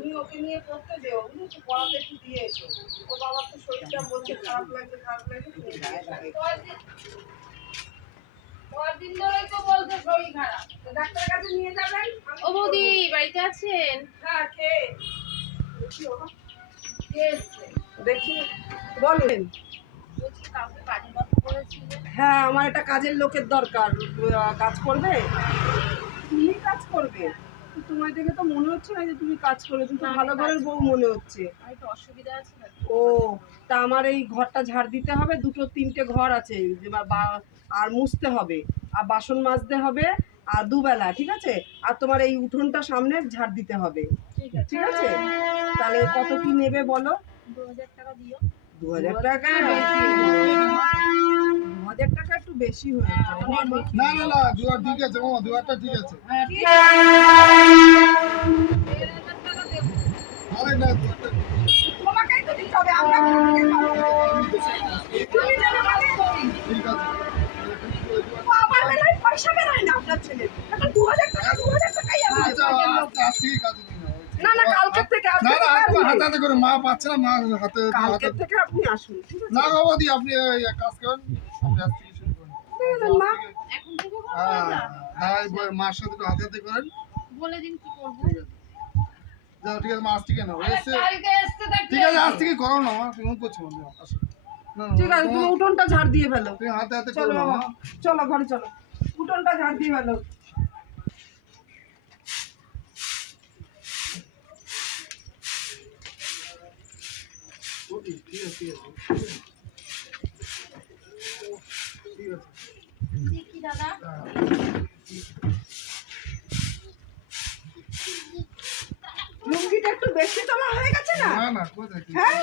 তুমি ওকে নিয়ে পড়তে যেও বুঝেছ পড়াতে একটু দিয়ে এসো ও বাবার তো শরীরটা বলছে খারাপ লাগছে খারাপ লাগছে। কদিন ধরেই তো বলছে শরীর খারাপ। ডাক্তারের কাছে নিয়ে যাবেন? ও বৌদি বাড়িতে আছেন? হ্যাঁ কে দেখি কে দেখি বলেন। হ্যাঁ আমার একটা কাজের লোকের দরকার। কাজ করবে? তুমি কাজ করবে? তোমার দেখে তো মনে হচ্ছে না যে তুমি কাজ তুমি তো ভালো ঘরের বউ মনে হচ্ছে। অসুবিধা আছে ও তা আমার এই ঘরটা ঝাড় দিতে হবে দুটো তিনটে ঘর আছে আর মুছতে হবে আর বাসন মাজতে হবে আর দুবেলা ঠিক আছে? আর তোমার এই উঠোনটা সামনে ঝাড় দিতে হবে ঠিক আছে। ঠিক আছে? তাহলে কত কি নেবে বলো? দু হাজার টাকা দিও। দু হাজার টাকা। দু হাজার টাকা একটু বেশি হয়ে যায়। না না না দুয়ার ঠিক আছে মামা ঠিক আছে। হ্যাঁ, ঠিক। আরে না তোমাকেই তো দিতে হবে আমরা দেবে মানে করি। ঠিক আছে। আমার বেলায় পয়সা বেরোয় না আপনার ছেলে। এখন দু হাজার টাকা দু হাজার টাকাই আমি আচ্ছা থেকে না না কালকের থেকে না না। হাতে হাতে করে মা পাচ্ছে না মা হাতে হাতে। কালকের থেকে আপনি আসুন না বাবা দি আপনি কাজ করেন। মার সাথে একটু হাতে হাতে করেন। বলে দিন কি করব। ঠিক আছে। যাও ঠিক আছে মা থেকে নাও ঠিক আছে আজ থেকে করো না করছ ঠিক আছে তুমি উঠোনটা ঝাড় দিয়ে ফেলো। তুমি হাতে হাতে চলো চলো ঘরে চলো। উঠোনটা ঝাড় দিয়ে ফেলো। ঠিক আছে ঠিক আছে ঠিক আছে দেখি দাদা লুঙ্গিটা একটু বেশি তোমার হয়ে গেছে না না না কোথায় হ্যাঁ?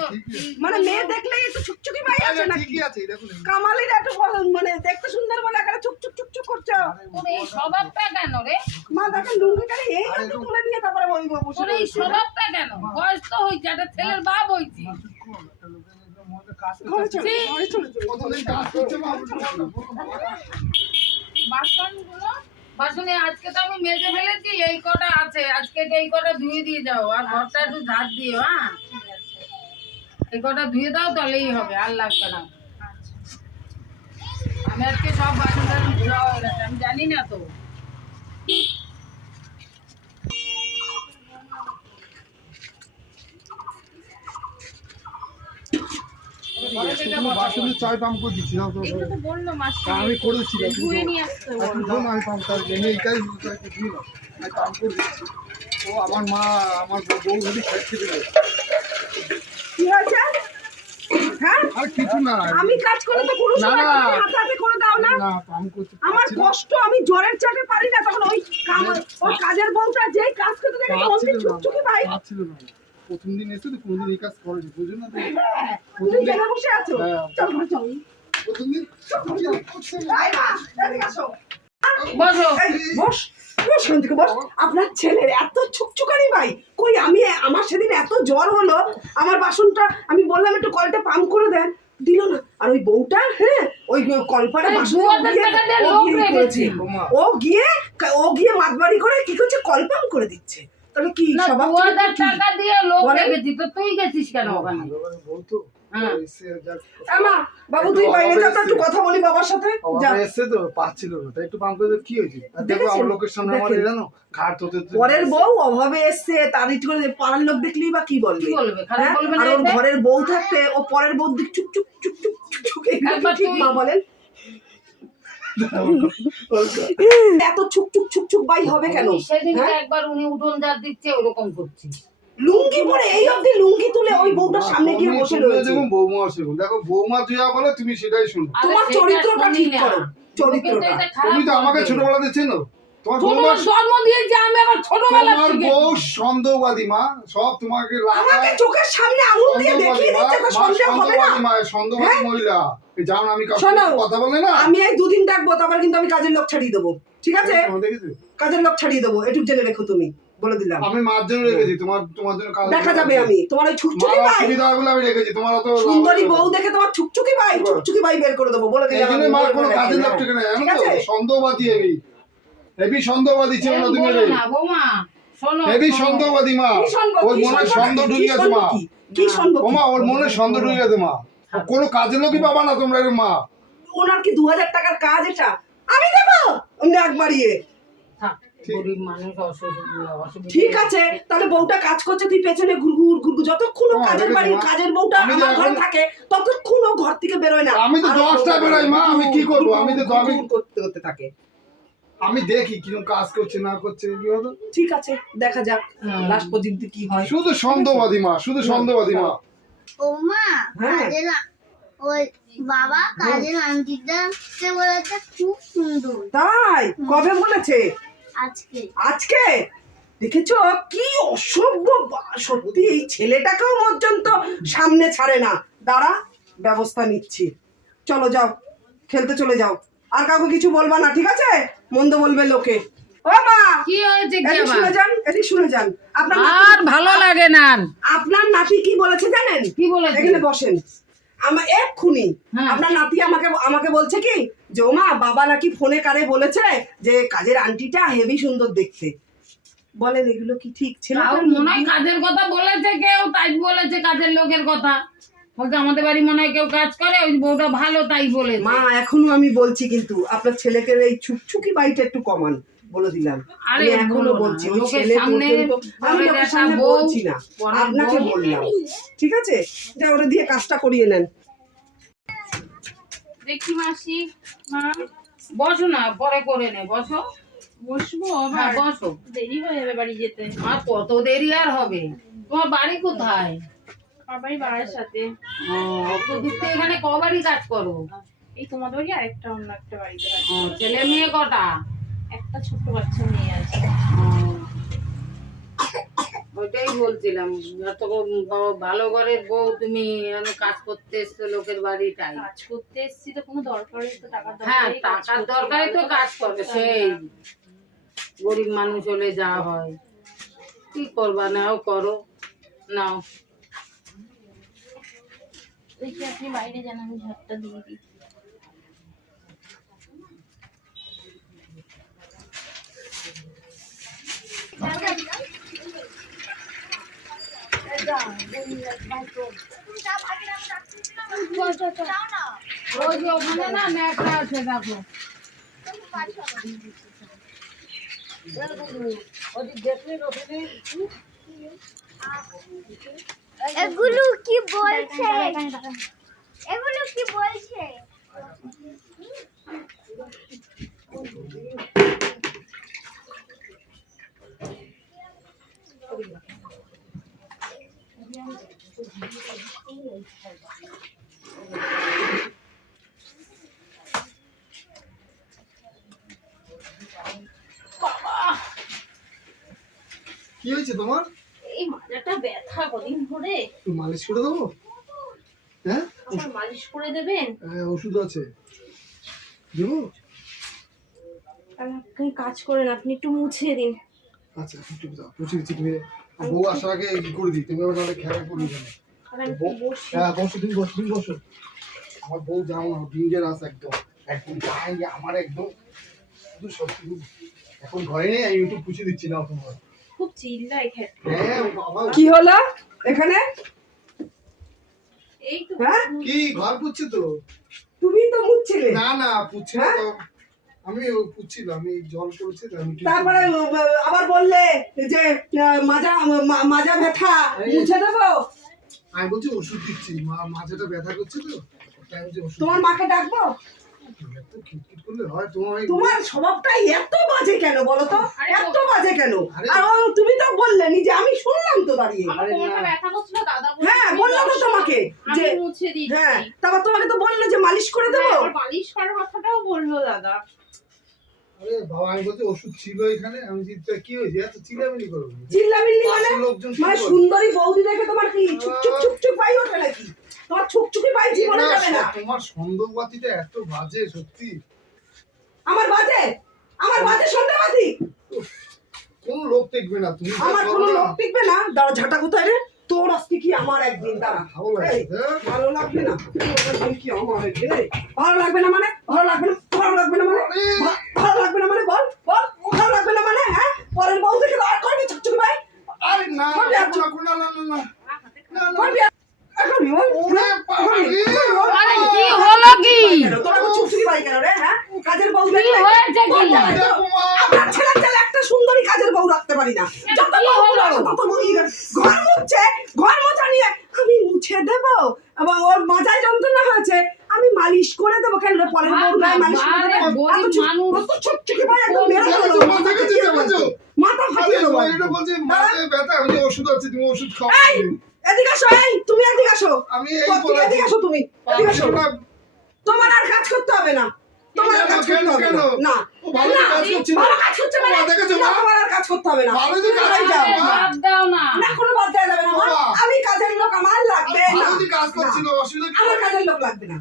মানে মেয়ে দেখলেই একটু ছুকছুকি পাই আছে নাকি ঠিকই আছে দেখুন কামালির একটু বল- মানে দেখতে সুন্দর বলে একটা চুকচুক চুকচুক করছ তোর এই স্বভাবটা কেন রে মা দেখেন লুঙ্গিটা এই হাতে তুলে নিয়ে তারপরে ওই বসে তোর এই। স্বভাবটা কেন বয়স তো হয়েছে একটা ছেলের বাপ হয়েছি ঘরে চলো। ঘরে চলো, চলো। বাসনগুলো, বাসনে আজকে তো আমি মেজে ফেলেছি, এই কটা আছে। আজকে এই কটা ধুয়ে দিয়ে দাও আর ঘরটা একটু ঝাঁট দিও হ্যাঁ? এই কটা ধুয়ে দাও, তাহলেই হবে, আর লাগবে না। আমি আজকে সব বাসন টাসন আমি জানি না তো। বাসনে চায় পাম্প করে দিচ্ছি আমি করেছি আমি দিই না আমি পাম্প করে দিচ্ছি। ও আমার মা আমার বউ যদি খাইতে দেবে। কি হয়েছে? হ্যাঁ? আর কিছু না। আমি কাজ করে তো পুরুষ না, সবাই না। তুমি হাতে হাতে করে দাও না। না পাম্প আমার কষ্ট আমি জ্বরের চাপে পারি না তখন ওই ওই কাজের বউটা যেই কাজ করতে দেখে ভাই। প্রথম দিন এসে তো কোনোদিন এই কাজ করেনি বুঝো না? তুমি কেন বসে আছো? হ্যাঁ। চল ঘরে চল। প্রথম দিন। বসো। বস আপনার ছেলের এত ছুকছুকানি ভাই। কই আমি আমার সেদিন এত জ্বর হলো আমার বাসনটা আমি বললাম একটু কলটা পাম্প করে দেন। দিল না। আর ওই বউটা হ্যাঁ ওই কলপারে বাসন ও গিয়ে ও গিয়ে মাতবাড়ি করে কি করছে? কল পাম্প করে দিচ্ছে। তাহলে কি? হাজার টাকা দিয়ে লোক? রেখেছি তুই গেছিস কেন ওখানে? হ্যাঁ। এসে যাক। আমা বাবু তুই বাইরে যা তো অভাবে একটু কথা বলি বাবার সাথে। যা। অভাবে এসছে তো পাচ্ছিল না তাই একটু পাম্প কি হয়েছে? দেখো আমার লোকের সামনে আমার জানো ঘাট হতে হতে- পরের বউ অভাবে এসছে তার ইট করে পাড়ার লোক দেখলেই বা কি বলবে? কি বলবে? খারাপ হ্যাঁ? বলবে না আর ওর ঘরের বউ থাকতে ও পরের বউ দিক চুপ চুপ চুপ চুপ চুপ ঠিক মা বলেন। এত ছুক ছুক ছুক ছুক বাই হবে কেন? সেদিন হ্যাঁ? একবার উনি উঠোন যার দিচ্ছে ওরকম করছে। লুঙ্গি পরে এই অবধি লুঙ্গি তুলে ওই বউটার সামনে গিয়ে বসে রয়েছে। দেখুন বৌমা আসে দেখো বৌমা যা বলে তুমি সেটাই শুনো। তোমার চরিত্রটা ঠিক করো, চরিত্রটা। তুমি তো আমাকে ছোটবেলাতে চেনো তোমার জন্ম দিয়েছে আমি আবার ছোটবেলা তোমার থেকে। বউ সন্দেহবাদী মা সব তোমাকে আমাকে চোখের সামনে আঙুল দিয়ে দেখিয়ে দিচ্ছে তো সন্দেহ হবে না? মা সন্দেহবাদী মহিলা। এই জানো আমি কথা বলে না? আমি এই দুদিন ডাকবো তারপর কিন্তু আমি কাজের লোক ছাড়িয়ে দেবো। ঠিক আছে? কাজের লোক ছাড়িয়ে দেবো একটু জেনে রেখো তুমি বলে দিলাম। আমি মার জন্য রেখেছি তোমার তোমার জন্য কাজ দেখা যাবে আমি। তোমার ওই ছুকছুকি ভাই। হয় বলে আমি রেখেছি তোমার অত সুন্দরী বউ দেখে তোমার ছুকছুকি ভাই ছুকছুকি ভাই বের করে দেবো বলে দিলাম আমি, মার কোনো কাজের লোক ঠিক না সন্দেহবাদী হেবি হেবি সন্দেহবাদী ছিল না তুমি বলো বৌমা শোনো হেভি সন্দেহবাদী মা ওর মনে সন্দেহ? ঢুকে গেছে মা ও ওর মনে সন্দেহ ঢুকে গেছে মা কোনো কাজের লোকই পাবা না তোমরা এর মা ওনার কি দু হাজার টাকার কাজ এটা আমি দেবো নাক বাড়িয়ে অসুবিধা ঠিক আছে তাহলে বউটা কাজ করছে তুই পেছনে ঘুরঘুর ঘুরঘুর যতক্ষণ কাজের বাড়ির কাজের বউটা আমার ঘরে থাকে ততক্ষণ ও ঘর থেকে বেরোয় না আমি তো দশটা বেরোই, মা, আমি কি করব? আমি তো- করতে করতে থাকে আমি দেখি কীরকম কাজ করছে না করছে কি হতো ঠিক আছে দেখা যাক। লাস্ট পর্যন্ত কি হয়। শুধু সন্দেহবাদী মা শুধু সন্দেহবাদী মা। ও মা হ্যাঁ। কাজের আ- ওই বাবা কাজের আন্টিটা কে বলেছে খুব সুন্দর। তাই? কবে বলেছে? আজকে। আজকে? দেখেছ কি অসভ্য বা- সত্যি এই ছেলেটাকেও পর্যন্ত সামনে ছাড়ে না। দাঁড়া ব্যবস্থা নিচ্ছি। চলো যাও খেলতে চলে যাও। আর কাউকে কিছু বলবা না ঠিক আছে? মন্দ বলবে লোকে। ও মা! কি হয়েছে কি শুনে যান শুনে যান। আপনার আর ভালো লাগে না। আপনার নাতি কি বলেছে জানেন? কি বলেছে? এখানে বসেন। আমার এক্ষুনি। হ্যাঁ। আপনার নাতি আমাকে আমাকে বলছে কি যে ও মা বাবা নাকি ফোনে কারে বলেছে যে কাজের আন্টিটা হেভি সুন্দর দেখতে? বলেন এগুলো কি ঠিক? ছিল মনে হয় কাজের কথা বলেছে কেউ তাই বলেছে কাজের লোকের কথা। বলতে আমাদের বাড়ি মনে হয় কেউ কাজ করে ওই বউটা ভালো তাই বলেছে। মা এখনও আমি বলছি কিন্তু আপনার ছেলেকে এই ছুকছুকি বাড়িটা একটু কমান বলে দিলাম। আরে এখনও বলছি ওই ছেলে সামনে আমি লোকের সামনে বলছি না আপনাকে বললাম ঠিক আছে? যা দিয়ে কাজটা করিয়ে নেন। দেখি মাসি মা। বসো না পরে করে নে বসো। বসবো হ্যাঁ আবার বসো। দেরি হয়ে যাবে বাড়ি যেতে। আর কত দেরি আর হবে? তোমার বাড়ি কোথায়? বাবাই বাড়ার সাথে। ও, অত দূর থেকে এখানে কবারই কাজ করো? এই তোমাদের বাড়ি আরেকটা অন্য একটা বাড়িতে ছেলে মেয়ে কটা? একটা বাচ্চা মেয়ে আছে। ওইটাই বলছিলাম ব- ভালো ঘরের বউ তুমি কাজ করতে এসছো লোকের বাড়িটাই কাজ করতে এসেছি তো কোনো দরকারে তো টাকার হ্যাঁ টাকার। দরকারে তো কাজ করবে সেই। গরিব মানুষ হলে যা হয়। কি করবা নাও করো নাও। দেখি আপনি বাইরে যান আমি ঝাড়টা দিয়ে দিই। ওখানে না ন্যাকড়া আছে দেখো এগুলো কি বলছে? এগুলো কি বলছে? কি হয়েছে তোমার? এই মাজাটা ব্যথা কদিন ধরে। একটু মালিশ করে দেবো? হ্যাঁ? আমার মালিশ করে দেবেন? হ্যাঁ, ওষুধ আছে। দেবো? আপনি কাজ করেন আপনি একটু মুছে দিন। আচ্ছা একটু দাও পুষে দিচ্ছি তুমি বউ আসার আগে ই করে দিই। তুমি নাহলে খেলা বউ- বসি। হ্যাঁ বসো তুমি বসো তুমি বসো। আমার বউ যাও না ডিঞ্জার আছে একদম। একদম গায়ে আমার একদম শুধু সত্যি খুব- এখন ঘরে নেই আমি একটু পুষে দিচ্ছি না তোমার খুব চিল্লাই খেতে হ্যাঁ কি হলো এখানে? এই তো হ্যাঁ? কি ঘর পুচ্ছে তো? তুমি তো মুছছিলে। না না পুচ্ছে না আমি ও পুচ্ছিল আমি জল আমি একটু- তারপরে আবার বললে যে মাজা মাজা ব্যথা মুছে দেবো? আমি বলছি ওষুধ দিচ্ছি। মা মাথাটা ব্যথা করছে তো তোমার মাকে ডাকবো? হয়? তোমার স্বভাবটাই এত বাজে কেন বলো তো? এত বাজে কেন? আর তুমি তো বললে নিজে আমি শুনলাম তো দাঁড়িয়ে। হ্যাঁ তো তোমাকে যে হ্যাঁ তারপর তোমাকে তো বলল যে মালিশ করে দেবো। হ্যাঁ, বালিশ করার কথাটাও বলল দাদা। আরে বাবা আমি বলছি ওষুধ ছিল এখানে। আমি কি হয়েছে? এত চিল্লামিলি করব চিল্লামিল্লি মানে? মানে সুন্দরী বৌদি দেখে তোমার কি ছুকছুক ছুকছুক পাই ওঠে নাকি? তোমার ছুকছুকি ভাই জীবনে যাবে না। তোমার সন্দেহবাতিটা এত বাজে সত্যি। আমার বাজে? আমার বাজে সন্দেহবাতি কোন লোক টিকবে না তুমি আমার কোন লোক টিকবে না? দাঁড়া ঝাঁটা কোথায় রে? তোর আজকে কি আমার একদিন? দাঁড়া। ভালো হ্যাঁ? লাগবে না? তোর কি ভালো লাগবে না মানে? ভালো লাগবে না? ভালো লাগবে না মানে? ভালো না মানে? বল বল ভালো লাগবে না মানে? হ্যাঁ? আর করবি না না না না আমি মুছে দেব। আবার ওর মাজায় যন্ত্রণা হয়েছে আমি মালিশ করে দেবো। কেন পরের বউ ছোট ছোট ভাই একদম মেরে মাথা ফাটিয়ে দেবো। এটা বলছে মাথায় ব্যথা আমি ওষুধ আছে তুমি ওষুধ খাও। এদিকে আসো এই তুমি এদিকে আসো। আমি এই এদিকে আসো তুমি এদিকে আসো। তোমার আর কাজ করতে হবে না। তোমার আর কাজ করতে হবে না। না। ভালো কাজ করছিল। ভালো কাজ করছে মানে দেখেছ, মা? তোমার আর কাজ করতে হবে না। ভালো যে কাজ যাও? বাদ দাও না। না কোনো বাদ দেওয়া যাবে না আমি কাজের লোক আমার লাগবে না। ভালো যে কাজ করছিল অসুবিধা আমার কাজের লোক লাগবে না।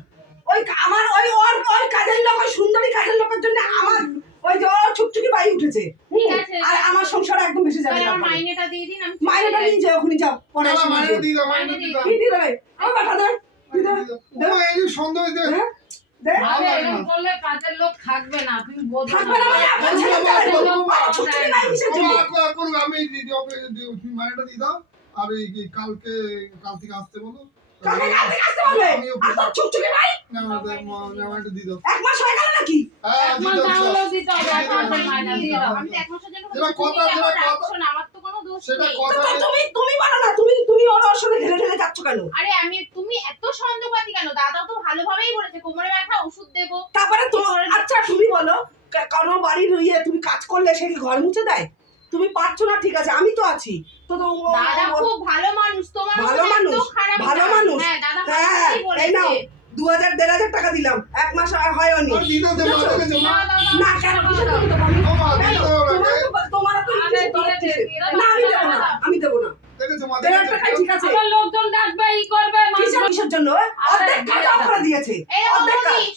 ওই আমার ওই ওর ওই কাজের লোক ওই সুন্দরী কাজের লোকের জন্য আমার ওই যে ওর ছুকছুকি উঠেছে। হুম। ঠিক আছে। আর আমার সংসার একদম বেশি যাবে আমার মাইনেটা দিয়ে দিন আমি মাইনেটা নিয়ে যাও ওখানে যাও। পরে মাইনে দিয়ে দাও, মাইনে দিয়ে দাও। কি দিয়ে দেবে? এই সন্দেহ হ্যাঁ? দে। না। মানে আমার এখন আমি দিয়ে দিই, ওকে দিয়ে- তুমি মাইনেটা দিয়ে দাও। আর এই যে কালকে কাল থেকে আসতে বলো। কাকে কাল থেকে আসতে বলবে? আর তোর ছুকছুকি ভাই? না, না, না, মা- না, মাইনেটা দিয়ে দাও এক মাস হয়ে গেল নাকি? হ্যাঁ এক মাস দাও, দিয়ে তাহলেও দাও। দিতে হবে এক মাসের মাইনা দিয়ে দাও আমি এক মাসের জন্য যেটা কথা, তুমি কেন কথা। আমার তো কোনো দোষ সেটা কথা তো- তো নেই। তুমি তুমি বলো না, তুমি তুমি ওর ওর সাথে ঢেলে ঢেলে যাচ্ছ কেন? আরে আমি তুমি এত সন্দেহবাদী কেন দাদা তো ভালোভাবেই বলেছে কোমরে ব্যথা ওষুধ দেবো তারপরে তোমার আচ্ছা তুমি বলো কারও বাড়ির ইয়ে তুমি কাজ করলে সে কি ঘর মুছে দেয় তুমি পারছ না ঠিক আছে আমি তো আছি তো তো দাদা খুব ভালো মানুষ তোমার ভালো মানুষ, ভালো মানুষ। হ্যাঁ দাদা হ্যাঁ ভালোই এই নাও দু হাজার দেড় হাজার টাকা দিলাম। এক মাস আর হয়নি। আর দিয়ে দাও, দিয়ে দাও, দেখেছ, মা? দাও, দাও, দাও, না দাও, কেন? দাও, কিসের দাও। জন্য দেবো আমি? দেবো না। ঠিক আছে। লোকজন ডাকবে ই করবে কিসের জন্য? অর্ধেক কাজ করে দিয়েছে।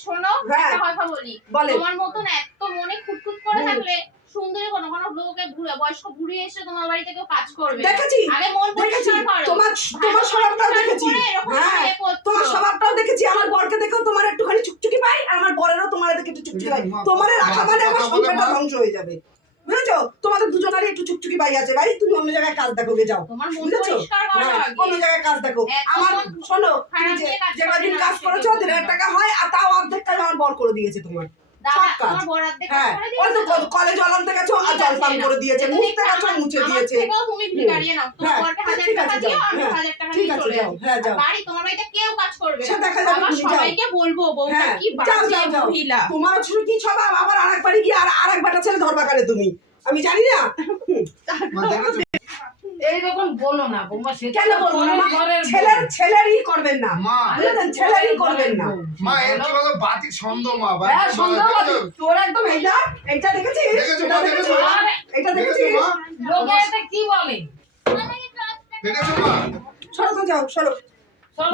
শোনো হ্যাঁ। কথা বলি। তোমার মতন এত মনে খুঁতখুত করে থাকলে সুন্দরী কোনো কোনো লোকে বুড়ো বয়স্ক বুড়ি এসে তোমার বাড়িতে কেউ কাজ করবে দেখেছি আগে মন দেখেছি। তোমার তোমার স্বভাবটাও দেখেছি। হ্যাঁ তোমার স্বভাবটাও দেখেছি। আমার বরকে দেখেও তোমার একটুখানি চুকচুকি পাই আর আমার বরেরও তোমার দেখে একটু চুকচুকি পাই। তোমার রাখা মানে আমার সংসারটা ধ্বংস হয়ে যাবে। বুঝেছ? তোমাদের দুজনেরই একটু চুকচুকি পাই আছে। ভাই তুমি অন্য জায়গায় কাজ দেখো গে যাও। বুঝেছ? হ্যাঁ। অন্য জায়গায় কাজ দেখো। আমার শোনো যে কদিন কাজ করেছ দেড় হাজার টাকা হয় আর তাও অর্ধেক টাকা আমার বর করে দিয়েছে তোমার তোমার বড় অর্ধেক কাজ করে ওই তো দিয়েছে তো? কলেজ আলামতে গেছো জল পান করে দিয়েছে মুছতে গেছো মুছে দিয়েছে। তুমি ভিখারিয়ে নাও। তোমার হাজার টাকা দিও আমি হাজার টাকা নিয়ে চলে যাও, হ্যাঁ, যাও। বাড়ি তোমার বাড়িতে কেউ কাজ করবে সে দেখা যাবে, আবার তুমি সবাইকে বলব বউটা কি যাও, বাজে যাও, যাও। মহিলা। তোমার ছোট কি আবার আর একবারই গিয়ে আর আর এক বাটা ছেলে ধরবা কারে তুমি? আমি জানি না? এইরকম বলো না বৌমা সে কেন বলব? না ঘরের ছেলের ছেলেরই করবেন না। মা বুঝলেন? ছেলেরই করবেন না। মা এর কি বলো? বাতিক সন্দেহ মা হ্যাঁ বাতিক সন্দেহ তোর একদম এইটা এইটা দেখেছিস? এটা দেখেছিস? এটা দেখেছিস? লোকে এটা কি বলে? দেখেছ মা? সরো তো যাও সরো।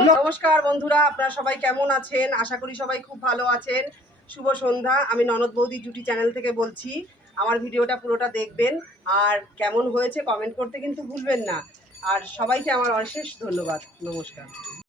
নমস্কার বন্ধুরা আপনারা সবাই কেমন আছেন? আশা করি সবাই খুব ভালো আছেন। শুভ সন্ধ্যা। আমি ননদ বৌদি জুটি চ্যানেল থেকে বলছি আমার ভিডিওটা পুরোটা দেখবেন আর কেমন হয়েছে কমেন্ট করতে কিন্তু ভুলবেন না। আর সবাইকে আমার অশেষ ধন্যবাদ। নমস্কার।